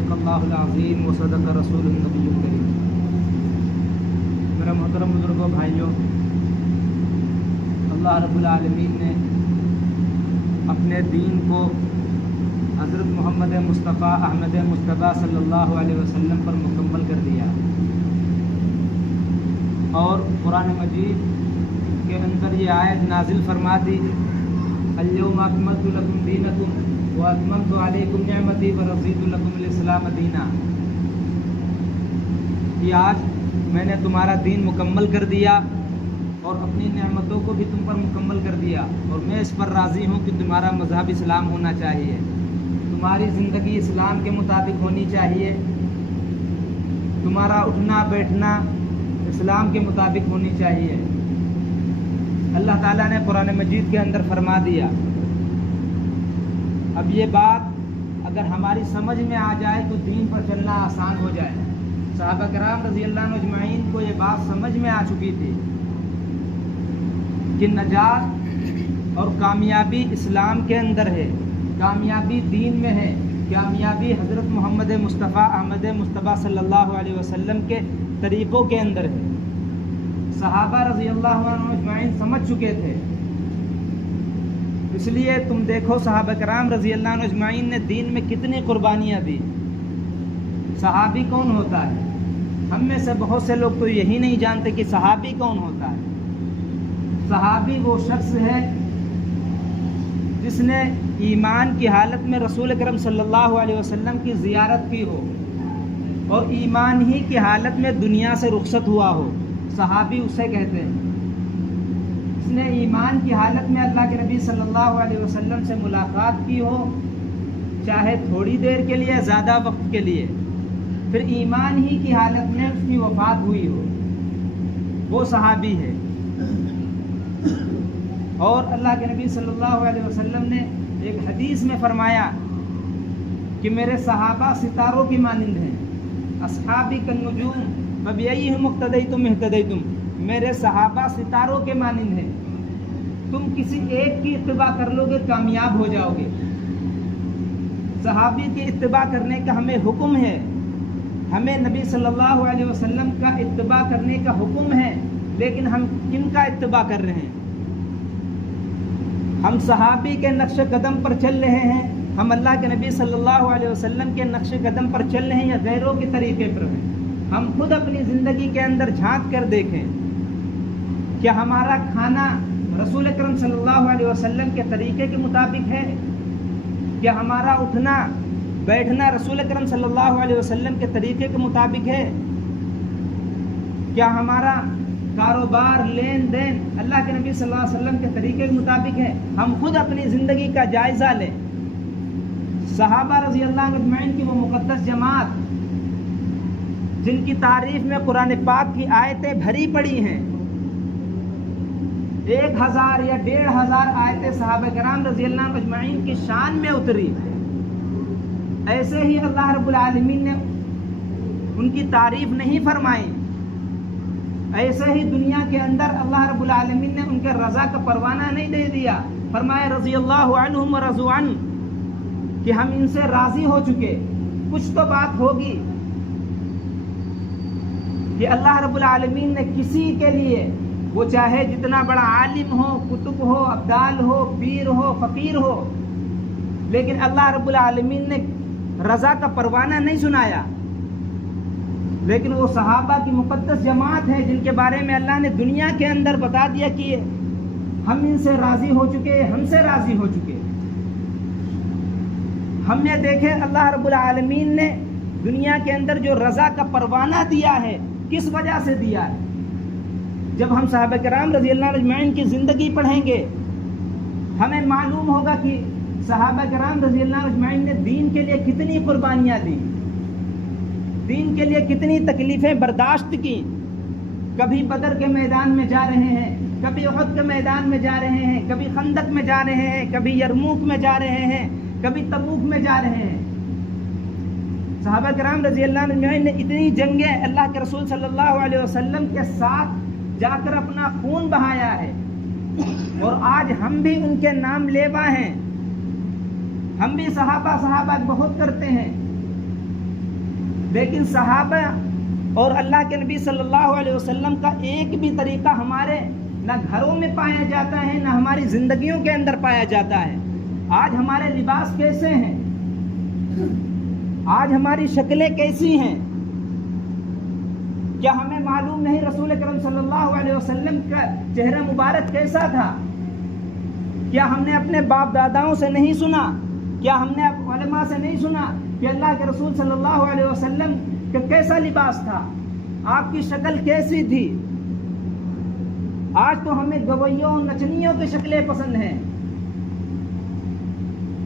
صدق اللہ العظیم و صدق رسول النبی الکریم۔ میرے محترم بزرگوں، بھائیوں، اللہ رب العالمین نے اپنے دین کو حضرت محمد مصطفیٰ احمد مصطفیٰ صلی اللہ علیہ وسلم پر مکمل کر دیا، اور قرآن مجید کے اندر یہ آیت نازل فرما دی، الیوم اکملت لکم دینکم واتممت علیکم نعمتی ورضیت لکم الاسلام دینا، کہ آج میں نے تمہارا دین مکمل کر دیا اور اپنی نعمتوں کو بھی تم پر مکمل کر دیا، اور میں اس پر راضی ہوں کہ تمہارا مذہب اسلام ہونا چاہیے، تمہاری زندگی اسلام کے مطابق ہونی چاہیے، تمہارا اٹھنا بیٹھنا اسلام کے مطابق ہونی چاہیے۔ اللہ تعالیٰ نے قرآن مجید کے اندر فرما دیا۔ اب یہ بات اگر ہماری سمجھ میں آ جائے تو دین پر چلنا آسان ہو جائے۔ صحابہ کرام رضی اللہ عنہ اجمعین کو یہ بات سمجھ میں آ چکی تھی کہ نجات اور کامیابی اسلام کے اندر ہے، کامیابی دین میں ہے، کامیابی حضرت محمد مصطفیٰ احمد مصطفیٰ صلی اللہ علیہ وسلم کے طریقوں کے اندر ہے۔ صحابہ رضی اللہ عنہ اجمعین سمجھ چکے تھے، اس لیے تم دیکھو صحابہ کرام رضی اللہ عنہ اجمعین نے دین میں کتنی قربانیاں دی۔ صحابی کون ہوتا ہے؟ ہم میں سے بہت سے لوگ تو یہی نہیں جانتے کہ صحابی کون ہوتا ہے۔ صحابی وہ شخص ہے جس نے ایمان کی حالت میں رسول اکرم صلی اللہ علیہ وسلم کی زیارت کی ہو اور ایمان ہی کی حالت میں دنیا سے رخصت ہوا ہو، صحابی اسے کہتے ہیں۔ جس نے ایمان کی حالت میں اللہ کے نبی صلی اللہ علیہ وسلم سے ملاقات کی ہو، چاہے تھوڑی دیر کے لیے، زیادہ وقت کے لیے، پھر ایمان ہی کی حالت میں اس کی وفات ہوئی ہو، وہ صحابی ہے۔ اور اللہ کے نبی صلی اللہ علیہ وسلم نے ایک حدیث میں فرمایا کہ میرے صحابہ ستاروں کی مانند ہیں، اصحابی کالنجوم فبأیہم اقتدیتم اہتدیتم، میرے صحابہ ستاروں کے مانند ہیں، تم کسی ایک کی اتباع کر لو گے کامیاب ہو جاؤ گے۔ صحابی کی اتباع کرنے کا ہمیں حکم ہے، ہمیں نبی صلی اللہ علیہ وسلم کا اتباع کرنے کا حکم ہے، لیکن ہم کن کا اتباع کر رہے ہیں؟ ہم صحابی کے نقش قدم پر چل رہے ہیں، ہم اللہ کے نبی صلی اللہ علیہ وسلم کے نقش قدم پر چل رہے ہیں یا غیروں کے طریقے پر ہیں؟ ہم خود اپنی زندگی کے اندر جھانک کر دیکھیں، کیا ہمارا کھانا رسول اکرم صلی اللہ علیہ وسلم کے طریقے کے مطابق ہے؟ کیا ہمارا اٹھنا بیٹھنا رسول اکرم صلی اللہ علیہ وسلم کے طریقے کے مطابق ہے؟ کیا ہمارا کاروبار لین دین اللہ کے نبی صلی اللہ علیہ وسلم کے طریقے کے مطابق ہے؟ ہم خود اپنی زندگی کا جائزہ لیں۔ صحابہ رضی اللہ عنہ اجمعین کی وہ مقدس جماعت جن کی تعریف میں قرآن پاک کی آیتیں بھری پڑی ہیں، 1000 یا 1500 آیتیں صحابہ کرام رضی اللہ عنہ اجمعین کی شان میں اتری، ایسے ہی اللہ رب العالمین نے ان کی تعریف نہیں فرمائی، ایسے ہی دنیا کے اندر اللہ رب العالمین نے ان کے رضا کا پروانہ نہیں دے دیا، فرمایا رضی اللہ عنہم ورضوا عنہ، کہ ہم ان سے راضی ہو چکے۔ کچھ تو بات ہوگی کہ اللہ رب العالمین نے کسی کے لیے، وہ چاہے جتنا بڑا عالم ہو، کتب ہو، ابدال ہو، پیر ہو، فقیر ہو، لیکن اللہ رب العالمین نے رضا کا پروانہ نہیں سنایا۔ لیکن وہ صحابہ کی مقدس جماعت ہے جن کے بارے میں اللہ نے دنیا کے اندر بتا دیا کہ ہم ان سے راضی ہو چکے، ہم سے راضی ہو چکے۔ ہم نے دیکھے اللہ رب العالمین نے دنیا کے اندر جو رضا کا پروانہ دیا ہے، کس وجہ سے دیا ہے؟ جب ہم صحابہ کرام رضی اللہ عنہ اجمعین کی زندگی پڑھیں گے، ہمیں معلوم ہوگا کہ صحابہ کرام رضی اللہ عنہ اجمعین نے دین کے لیے کتنی قربانیاں دی، دین کے لیے کتنی تکلیفیں برداشت کی۔ کبھی بدر کے میدان میں جا رہے ہیں، کبھی احد کے میدان میں جا رہے ہیں، کبھی خندق میں جا رہے ہیں، کبھی یرموک میں جا رہے ہیں، کبھی تبوک میں جا رہے ہیں۔ صحابہ کرام رضی اللہ عنہ اجمعین نے اتنی جنگیں اللہ کے رسول صلی اللہ علیہ وسلم کے ساتھ جا کر اپنا خون بہایا ہے، اور آج ہم بھی ان کے نام لیوا ہیں، ہم بھی صحابہ بہت کرتے ہیں، لیکن صحابہ اور اللہ کے نبی صلی اللہ علیہ وسلم کا ایک بھی طریقہ ہمارے نہ گھروں میں پایا جاتا ہے، نہ ہماری زندگیوں کے اندر پایا جاتا ہے۔ آج ہمارے لباس کیسے ہیں، آج ہماری شکلیں کیسی ہیں، کیا ہمیں معلوم نہیں رسول اکرم صلی اللہ علیہ وسلم کا چہرہ مبارک کیسا تھا؟ کیا ہم نے اپنے باپ داداؤں سے نہیں سنا، کیا ہم نے علماء سے نہیں سنا کہ اللہ کے رسول صلی اللہ علیہ وسلم کا کیسا لباس تھا، آپ کی شکل کیسی تھی؟ آج تو ہمیں گویوں نچنیوں کی شکلیں پسند ہیں،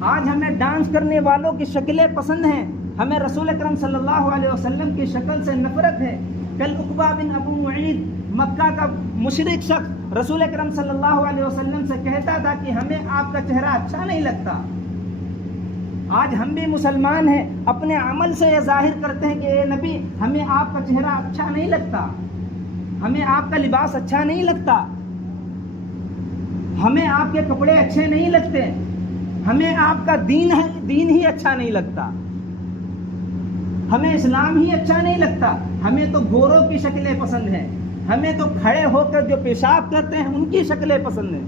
آج ہمیں ڈانس کرنے والوں کی شکلیں پسند ہیں، ہمیں رسول اکرم صلی اللہ علیہ وسلم کی شکل سے نفرت ہے۔ کل عقبہ بن ابو معیط مکہ کا مشرک شخص رسول اکرم صلی اللہ علیہ وسلم سے کہتا تھا کہ ہمیں آپ کا چہرہ اچھا نہیں لگتا۔ آج ہم بھی مسلمان ہیں، اپنے عمل سے یہ ظاہر کرتے ہیں کہ اے نبی ہمیں آپ کا چہرہ اچھا نہیں لگتا، ہمیں آپ کا لباس اچھا نہیں لگتا، ہمیں آپ کے کپڑے اچھے نہیں لگتے، ہمیں آپ کا دین ہی اچھا نہیں لگتا، ہمیں اسلام ہی اچھا نہیں لگتا، ہمیں تو گوروں کی شکلیں پسند ہیں، ہمیں تو کھڑے ہو کر جو پیشاب کرتے ہیں ان کی شکلیں پسند ہیں،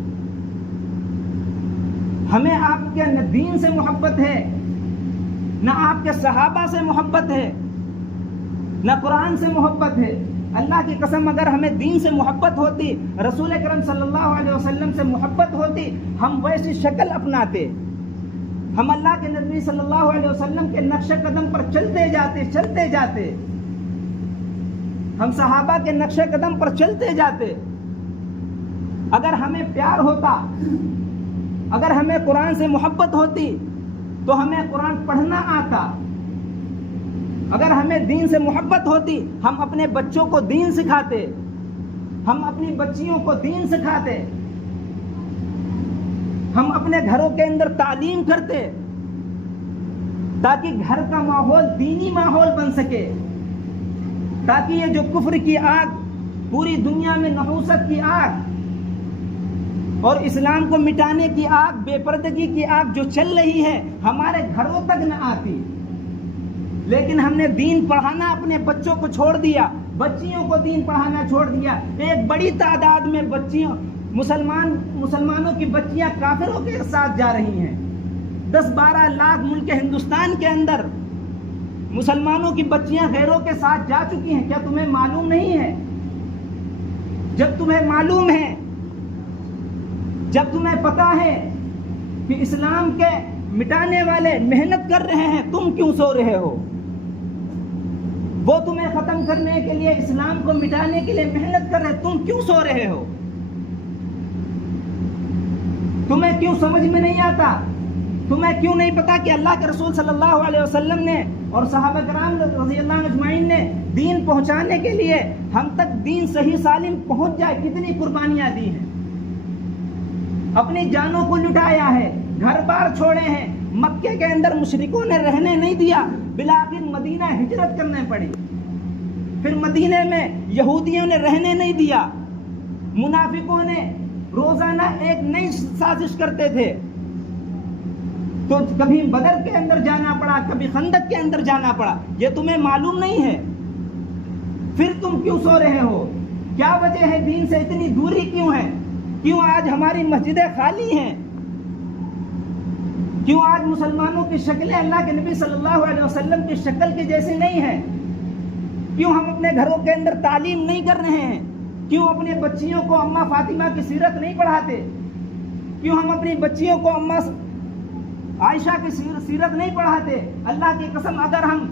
ہمیں آپ کے نہ دین سے محبت ہے، نہ آپ کے صحابہ سے محبت ہے، نہ قرآن سے محبت ہے۔ اللہ کی قسم اگر ہمیں دین سے محبت ہوتی، رسول اکرم صلی اللہ علیہ وسلم سے محبت ہوتی، ہم ویسی شکل اپناتے، ہم اللہ کے نبی صلی اللہ علیہ وسلم کے نقش قدم پر چلتے جاتے، ہم صحابہ کے نقش قدم پر چلتے جاتے۔ اگر ہمیں پیار ہوتا، اگر ہمیں قرآن سے محبت ہوتی تو ہمیں قرآن پڑھنا آتا، اگر ہمیں دین سے محبت ہوتی ہم اپنے بچوں کو دین سکھاتے، ہم اپنی بچیوں کو دین سکھاتے، ہم اپنے گھروں کے اندر تعلیم کرتے تاکہ گھر کا ماحول دینی ماحول بن سکے، تاکہ یہ جو کفر کی آگ پوری دنیا میں، نحوست کی آگ اور اسلام کو مٹانے کی آگ، بے پردگی کی آگ جو چل رہی ہے ہمارے گھروں تک نہ آتی۔ لیکن ہم نے دین پڑھانا اپنے بچوں کو چھوڑ دیا، بچیوں کو دین پڑھانا چھوڑ دیا۔ ایک بڑی تعداد میں مسلمانوں کی بچیاں کافروں کے ساتھ جا رہی ہیں۔ 10-12 لاکھ ملک ہندوستان کے اندر مسلمانوں کی بچیاں غیروں کے ساتھ جا چکی ہیں۔ کیا تمہیں معلوم نہیں ہے؟ جب تمہیں معلوم ہے، جب تمہیں پتا ہے کہ اسلام کے مٹانے والے محنت کر رہے ہیں، تم کیوں سو رہے ہو؟ وہ تمہیں ختم کرنے کے لیے، اسلام کو مٹانے کے لیے محنت کر رہے ہیں، تم کیوں سو رہے ہو؟ تمہیں کیوں سمجھ میں نہیں آتا؟ تمہیں کیوں نہیں پتا کہ اللہ کے رسول صلی اللہ علیہ وسلم نے اور صحابہ کرام رضی اللہ عنہ اجمعین نے دین پہنچانے کے لیے، ہم تک دین صحیح سالم پہنچ جائے، کتنی قربانیاں دی ہیں، اپنی جانوں کو لٹایا ہے، گھر بار چھوڑے ہیں، مکے کے اندر مشرکوں نے رہنے نہیں دیا، بالآخر مدینہ ہجرت کرنے پڑی، پھر مدینے میں یہودیوں نے رہنے نہیں دیا، منافقوں نے روزانہ ایک نئی سازش کرتے تھے، تو کبھی بدر کے اندر جانا پڑا، کبھی خندق کے اندر جانا پڑا۔ یہ تمہیں معلوم نہیں ہے؟ پھر تم کیوں سو رہے ہو؟ کیا وجہ ہے؟ دین سے اتنی دوری کیوں ہے؟ کیوں آج ہماری مسجدیں خالی ہیں؟ کیوں آج مسلمانوں کی شکلیں اللہ کے نبی صلی اللہ علیہ وسلم کی شکل کی جیسی نہیں ہیں؟ کیوں ہم اپنے گھروں کے اندر تعلیم نہیں کر رہے ہیں؟ کیوں اپنے بچیوں کو اماں فاطمہ کی سیرت نہیں پڑھاتے؟ کیوں ہم اپنی بچیوں کو اماں عائشہ کی سیرت نہیں پڑھاتے؟ اللہ کی قسم اگر ہم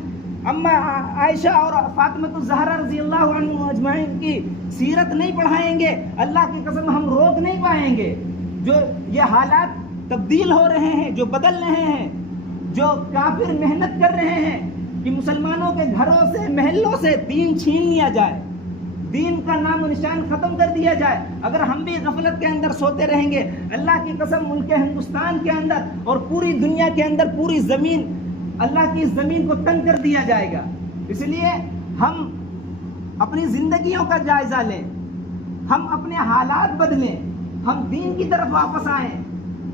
اماں عائشہ اور فاطمہ الزہرا رضی اللہ عنہ اجمعین کی سیرت نہیں پڑھائیں گے، اللہ کی قسم ہم روک نہیں پائیں گے۔ جو یہ حالات تبدیل ہو رہے ہیں، جو بدل رہے ہیں، جو کافر محنت کر رہے ہیں کہ مسلمانوں کے گھروں سے، محلوں سے دین چھین لیا جائے، دین کا نام و نشان ختم کر دیا جائے، اگر ہم بھی غفلت کے اندر سوتے رہیں گے، اللہ کی قسم ملک ہندوستان کے اندر اور پوری دنیا کے اندر پوری زمین، اللہ کی زمین کو تنگ کر دیا جائے گا۔ اس لیے ہم اپنی زندگیوں کا جائزہ لیں، ہم اپنے حالات بدلیں، ہم دین کی طرف واپس آئیں،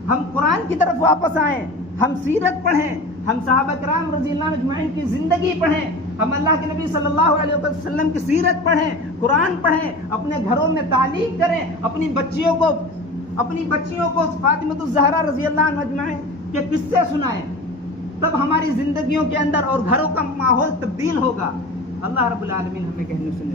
ہم قرآن کی طرف واپس آئیں، ہم سیرت پڑھیں، ہم صحابہ کرام رضی اللہ عنہ اجمعین کی زندگی پڑھیں، ہم اللہ کے نبی صلی اللہ علیہ وسلم کی سیرت پڑھیں، قرآن پڑھیں، اپنے گھروں میں تعلیم کریں، اپنی بچیوں کو فاطمہ الزہرا رضی اللہ عنہ اجمعین کے قصے سنائیں، تب ہماری زندگیوں کے اندر اور گھروں کا ماحول تبدیل ہوگا۔ اللہ رب العالمین ہمیں کہنے سننے